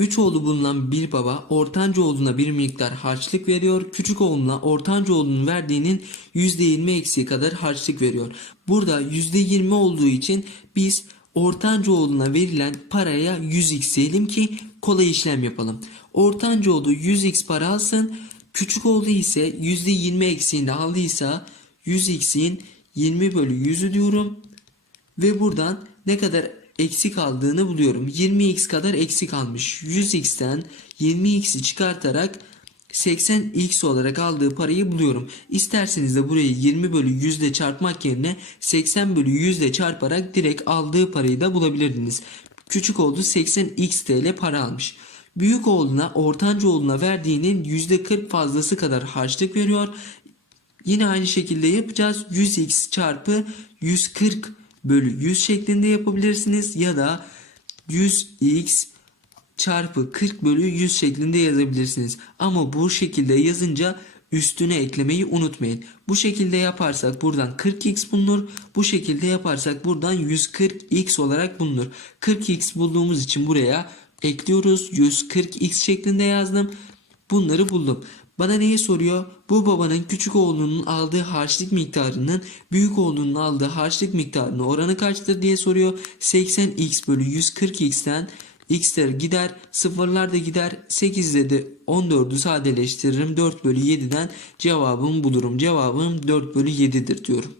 Üç oğlu bulunan bir baba ortanca oğluna bir miktar harçlık veriyor. Küçük oğluna ortanca oğlunun verdiğinin %20 eksiği kadar harçlık veriyor. Burada %20 olduğu için biz ortanca oğluna verilen paraya 100x diyelim ki kolay işlem yapalım. Ortanca oğlu 100x para alsın. Küçük oğlu ise %20 eksiğinde aldıysa 100x'in 20 bölü 100'ü diyorum. Ve buradan ne kadar eksik aldığını buluyorum. 20x kadar eksik almış. 100x'ten 20x'i çıkartarak 80x olarak aldığı parayı buluyorum. İsterseniz de burayı 20 bölü 100 ile çarpmak yerine 80 bölü 100 ile çarparak direkt aldığı parayı da bulabilirdiniz. Küçük oğlu 80x TL para almış. Büyük oğluna ortanca oğluna verdiğinin %40 fazlası kadar harçlık veriyor. Yine aynı şekilde yapacağız. 100x çarpı 140 bölü 100 şeklinde yapabilirsiniz. Ya da 100x çarpı 40 bölü 100 şeklinde yazabilirsiniz. Ama bu şekilde yazınca üstüne eklemeyi unutmayın. Bu şekilde yaparsak buradan 40x bulunur. Bu şekilde yaparsak buradan 140x olarak bulunur. 40x bulduğumuz için buraya ekliyoruz. 140x şeklinde yazdım. Bunları buldum. Bana neyi soruyor? Bu babanın küçük oğlunun aldığı harçlık miktarının büyük oğlunun aldığı harçlık miktarının oranı kaçtır diye soruyor. 80x bölü 140x'ten x'ler gider sıfırlar da gider 8'de de 14'ü sadeleştiririm 4 bölü 7'den cevabımı bulurum. Cevabım 4 bölü 7'dir diyorum.